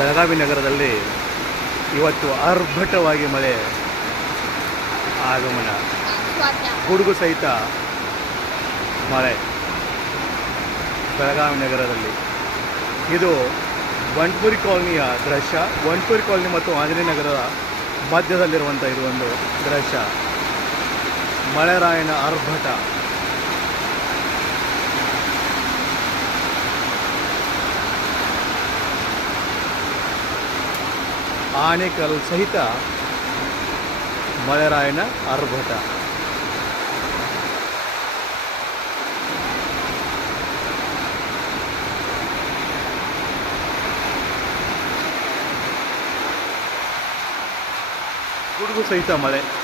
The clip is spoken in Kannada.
ಬೆಳಗಾವಿ ನಗರದಲ್ಲಿ ಇವತ್ತು ಆರ್ಭಟವಾಗಿ ಮಳೆ ಆಗಮನ, ಗುಡುಗು ಸಹಿತ ಮಳೆ ಬೆಳಗಾವಿ ನಗರದಲ್ಲಿ. ಇದು ಬಂಟ್ಪುರಿ ಕಾಲನಿಯ ದೃಶ್ಯ. ಬಂಟ್ಪುರಿ ಕಾಲನಿ ಮತ್ತು ಆಂಜನೇಯ ನಗರದ ಮಧ್ಯದಲ್ಲಿರುವಂಥ ಇದು ಒಂದು ದೃಶ್ಯ. ಮಳೆರಾಯನ ಆರ್ಭಟ. ಆನೆಕಲ್ ಸಹಿತ ಮಳೆರಾಯನ ಆರ್ಭಟ. ಗುಡುಗು ಸಹಿತ ಮಳೆ.